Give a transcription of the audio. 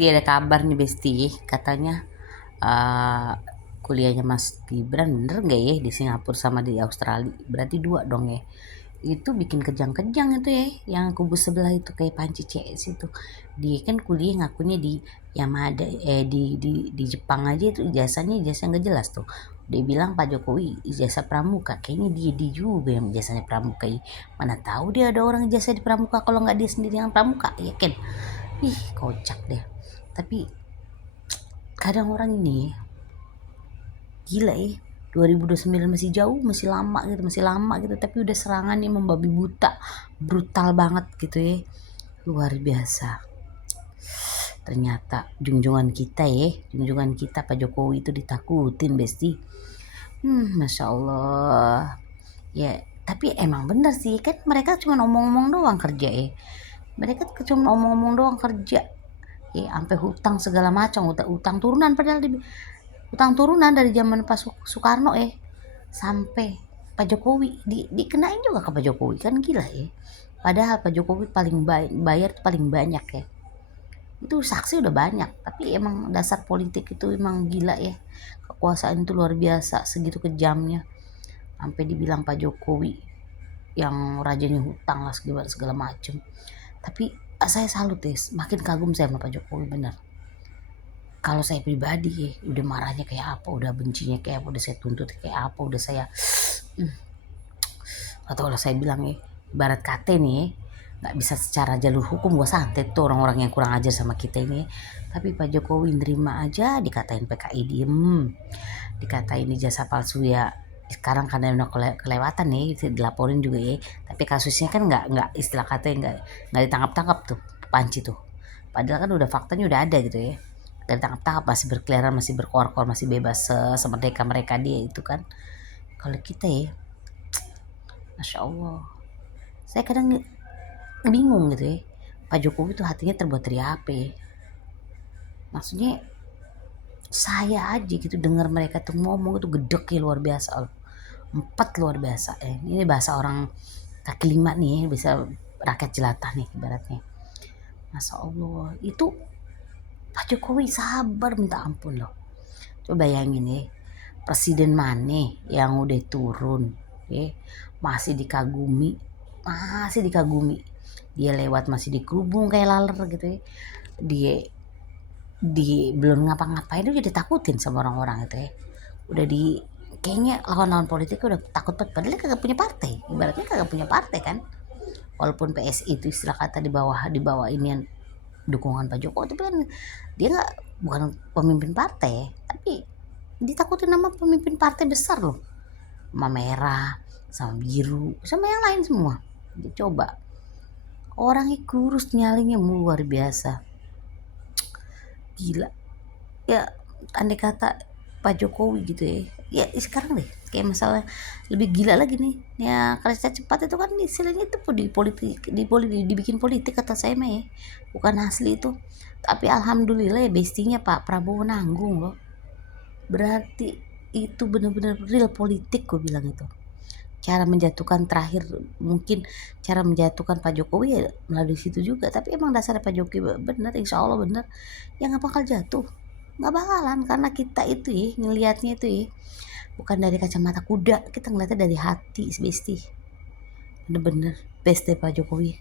Besti ada kabar nih Besti, katanya uh, kuliahnya Mas Gibran bener nggak ya di Singapura sama di Australia? Berarti dua dong ya. Itu bikin kejang-kejang itu ya, yang kubu sebelah itu kayak Panci CS itu. Dia kan kuliah ngakunya di Yamada, di Jepang aja itu ijazah nggak jelas tuh. Dia bilang Pak Jokowi ijazah pramuka, kayaknya dia juga yang ijazahnya pramuka. Mana tahu dia ada orang ijazah di pramuka kalau nggak dia sendiri yang pramuka, ya kan? Ih, kocak deh. Tapi kadang orang ini gila ya. 2029 masih jauh, masih lama gitu, tapi udah serangan yang membabi buta, brutal banget gitu ya. Luar biasa. Ternyata junjungan kita Pak Jokowi itu ditakutin, Besti. Masya Allah. Ya, tapi emang bener sih, kan mereka cuma omong-omong doang kerja ya. Mereka cuma omong-omong doang kerja. Sampai hutang segala macam, utang turunan, padahal utang turunan dari zaman Pak Soekarno sampai Pak Jokowi dikenain juga ke Pak Jokowi, kan gila ya. Padahal Pak Jokowi paling bayar paling banyak ya. Itu saksi udah banyak, tapi emang dasar politik itu emang gila ya. Kekuasaan itu luar biasa, segitu kejamnya. Sampai dibilang Pak Jokowi yang rajanya hutang lah segala macem. Tapi saya salut ya, makin kagum saya sama Pak Jokowi bener. Kalau saya pribadi udah marahnya kayak apa, udah bencinya kayak apa, udah saya tuntut kayak apa, udah saya atau kalau saya bilang ibarat kate nih nggak bisa secara jalur hukum gua santet tuh orang-orang yang kurang ajar sama kita ini. Tapi Pak Jokowi nerima aja, dikatain PKI diem, dikatain jasa palsu ya. Sekarang karena udah kelewatan nih dilaporin juga ya, tapi kasusnya kan nggak istilah katanya nggak ditangkap-tangkap tuh Panci tuh, padahal kan udah faktanya udah ada gitu ya. Dan tangkap-tangkap masih berkeliaran, masih berkor-kor, masih bebas semerdeka mereka dia itu kan. Kalau kita Masya Allah, saya kadang bingung gitu ya, Pak Jokowi tuh hatinya terbuat dari apa ya? Maksudnya saya aja gitu dengar mereka tuh ngomong itu gedek luar biasa, empat luar biasa ini bahasa orang kaki lima nih, bisa rakyat jelata nih ibaratnya. Masya Allah, itu Pak Jokowi sabar minta ampun loh. Coba bayangin presiden mana yang udah turun masih dikagumi, dia lewat masih dikerubung kayak laler gitu ya. Dia belum ngapa-ngapain udah ditakutin sama orang-orang itu ya. Udah kayaknya lawan-lawan politik udah takut banget, padahal dia kagak punya partai, ibaratnya kagak punya partai kan. Walaupun PSI itu istilah kata di bawah ini dukungan Pak Jokowi, tapi kan dia bukan pemimpin partai, tapi ditakutin sama pemimpin partai besar loh, sama merah, sama biru, sama yang lain semua. Dia coba orangnya kurus, nyalinya luar biasa, gila ya. Andai kata Pak Jokowi gitu ya sekarang deh kayak masalah lebih gila lagi nih ya, kereta cepat itu kan istilahnya itu dibikin politik kata saya mah ya, bukan asli itu. Tapi alhamdulillah ya bestinya Pak Prabowo nanggung loh, berarti itu benar-benar real politik gue bilang itu. Cara menjatuhkan terakhir mungkin cara menjatuhkan Pak Jokowi ya melalui situ juga, tapi emang dasarnya Pak Jokowi bener, insya Allah bener ya, nggak bakal jatuh, nggak bakalan, karena kita itu ngelihatnya itu bukan dari kacamata kuda, kita ngeliatnya dari hati, besti bener-bener best deh Pak Jokowi.